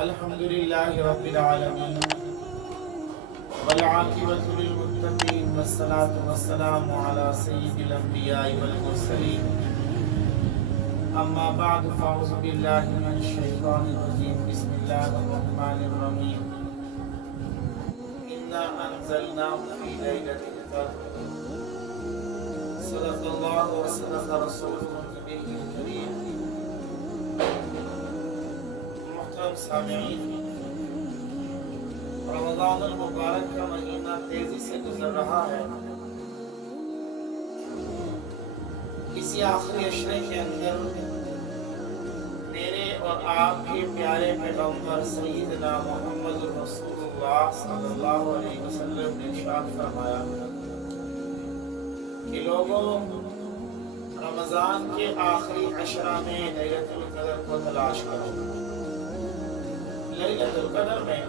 الحمدللہ رب العالمین والعاقبۃ للمتقین والصلاۃ والسلام علی سید الانبیاء والمرسلین اما بعد فاعوذ باللہ من الشیطان الرجیم بسم اللہ الرحمن الرحیم انا انزلناه فی لیلۃ القدر صدق اللہ وصدق رسولہ النبی الکریم۔ محترم سامعین، رمضان المبارک کا مہینہ تیزی سے گزر رہا ہے۔ اسی آخری عشرے کے اندر میرے اور آپ کے پیارے پیغمبر سیدنا محمد رسول اللہ صلی اللہ علیہ وسلم نے ارشاد فرمایا کہ لوگوں، رمضان کے آخری عشرہ میں لیلۃ القدر کو تلاش کرو۔ لیلۃ القدر میں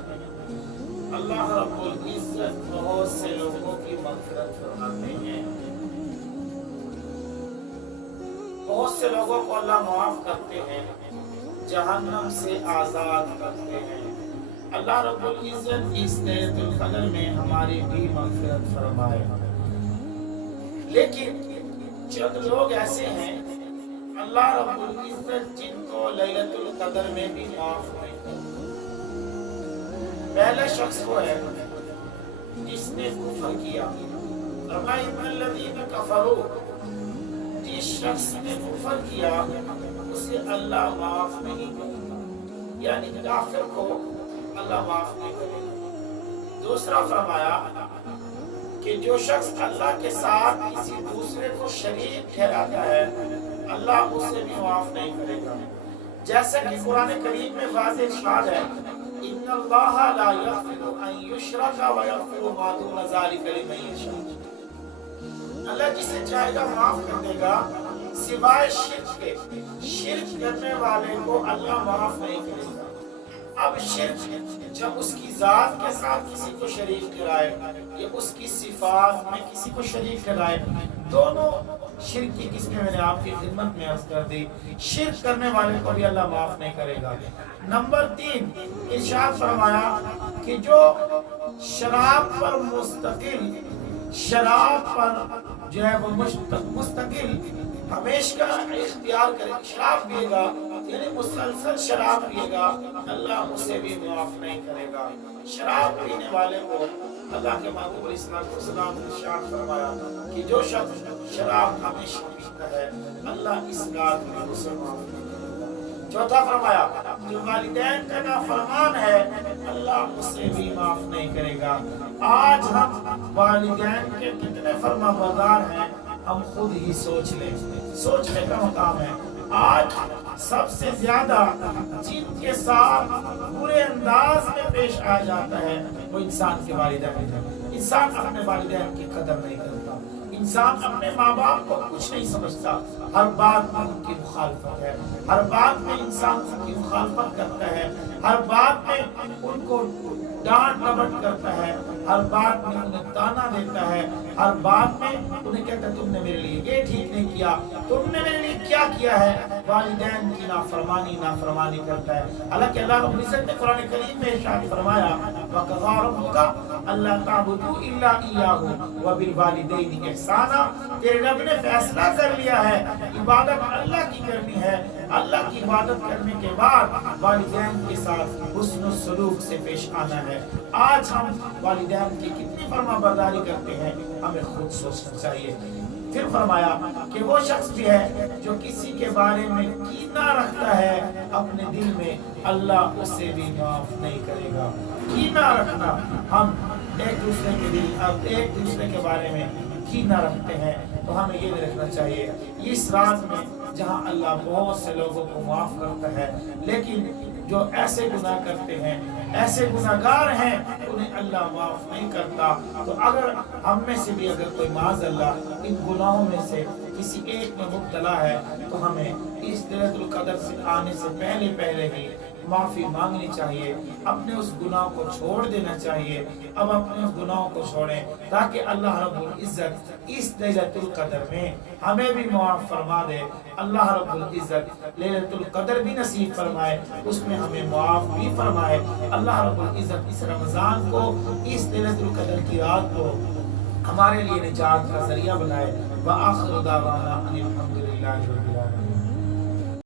اللہ رب العزت بہت سے لوگوں کی مغفرت فرماتے ہیں، بہت سے لوگوں کو اللہ معاف کرتے ہیں، جہنم سے آزاد کرتے ہیں۔ اللہ رب العزت اس لیلۃ القدر میں ہماری بھی مغفرت فرمائے۔ لیکن چند لوگ ایسے ہیں اللہ رب العزت جن کو لیلۃ القدر میں بھی معاف نہیں کرتے۔ پہلا شخص وہ ہے جس نے کفر کیا۔ فرمایا ان الذین کفروا، جس شخص نے کفر کیا اسے اللہ معاف نہیں کرے، یعنی کافر کو اللہ معاف نہیں کرے۔ دوسرا فرمایا کہ جو شخص اللہ کے ساتھ کسی دوسرے کو شریک ٹھہراتا ہے اللہ اسے بھی معاف نہیں کرے گا، جیسا کہ قرآن کریم میں واضح ارشاد ہے ان اللہ لا یغفر ان یشرک ویغفر ما دون ذلک لمن یشاء۔ اللہ جسے چاہے گا معاف کر دے گا سوائے شرک کے۔ شرک کرنے والے کو اللہ معاف نہیں کرے گا۔ اب شرک جب اس کی ذات کے ساتھ کسی کو شریک ٹھہرائے یا اس کی صفات میں کسی کو شریک ٹھہرائے، دونوں شرک کی قسمیں میں نے آپ کی خدمت میں عرض کر دی۔ شرک کرنے والے کو بھی اللہ معاف نہیں کرے گا۔ نمبر 3، ارشاد فرمایا کہ جو شراب پر مستقل، شراب پر جو ہے وہ مستقل ہمیشہ اختیار کرے، شراب پیے گا یعنی مسلسل شراب پیے گا، اللہ اسے بھی معاف نہیں کرے گا۔ شراب پینے والے کو اللہ کے محبوب علیہ السلام نے ارشاد فرمایا کہ جو شخص شراب ہمیشہ پیتا ہے اللہ اس رات میں اسے معاف نہیں کرے گا۔ چوتھا فرمایا جو والدین کا نافرمان ہے اللہ اسے بھی معاف نہیں کرے گا۔ آج ہم والدین کے کتنے فرما بردار ہیں ہم خود ہی سوچ لیں، سوچنے کا مقام ہے۔ آج سب سے زیادہ جن کے ساتھ برے انداز میں پیش آ جاتا ہے وہ انسان کے والدین ہیں۔ انسان اپنے والدین کی قدر نہیں کرتا، انسان اپنے ماں باپ کو کچھ نہیں سمجھتا، ہر بات میں ان کی مخالفت ہے، ہر بات میں انسان ان کی مخالفت کرتا ہے، ہر بات میں ان کو ڈانٹ ڈپٹ کرتا ہے، ہر بات میں انہیں تانا دیتا ہے، ہر بات میں انہیں کہتا ہے تم نے میرے لیے یہ ٹھیک نہیں کیا، تم نے میرے لیے کیا کیا ہے۔ والدین کی نافرمانی کرتا ہے۔ حالانکہ اللہ رب العزت نے قرآن کریم میں ارشاد فرمایا وَقَضَىٰ رَبُّكَ أَلَّا تَعْبُدُوا إِلَّا إِيَّاهُ وَبِالْوَالِدَيْنِ إِحْسَانًا۔ تیرے رب نے فیصلہ کر لیا ہے عبادت اللہ کی کرنی ہے، اللہ کی عبادت کرنے کے بعد والدین کے ساتھ حسن و سلوک سے پیش آنا ہے۔ آج ہم والدین کی کتنی فرما برداری کرتے ہیں ہمیں خود سوچنا چاہیے۔ پھر فرمایا کہ وہ شخص بھی ہے جو کسی کے بارے میں کینہ رکھتا ہے اپنے دل میں اللہ اسے بھی معاف نہیں کرے گا۔ کینہ رکھنا، ہم ایک دوسرے کے دل اب ایک دوسرے کے بارے میں کینہ رکھتے ہیں تو ہمیں یہ رکھنا چاہیے اس رات میں جہاں اللہ بہت سے لوگوں کو معاف کرتا ہے لیکن جو ایسے گناہ کرتے ہیں، ایسے گناہگار ہیں انہیں اللہ معاف نہیں کرتا۔ تو اگر ہم میں سے بھی اگر کوئی معاذ اللہ ان گناہوں میں سے کسی ایک میں مبتلا ہے تو ہمیں اس لیلۃ القدر سے آنے سے پہلے ہی معافی مانگنی چاہیے، اپنے اس گناہ کو چھوڑ دینا چاہیے۔ اب اپنے اس گناہوں کو چھوڑیں تاکہ اللہ رب العزت اس لیلۃ القدر میں ہمیں بھی معاف فرما دے۔ اللہ رب العزت لیلۃ القدر بھی نصیب فرمائے، اس میں ہمیں معاف بھی فرمائے۔ اللہ رب العزت اس رمضان کو، اس لیلۃ القدر کی رات کو ہمارے لیے نجات کا ذریعہ بنائے۔ وآخر دعوانا ان الحمد للہ رب العالمین۔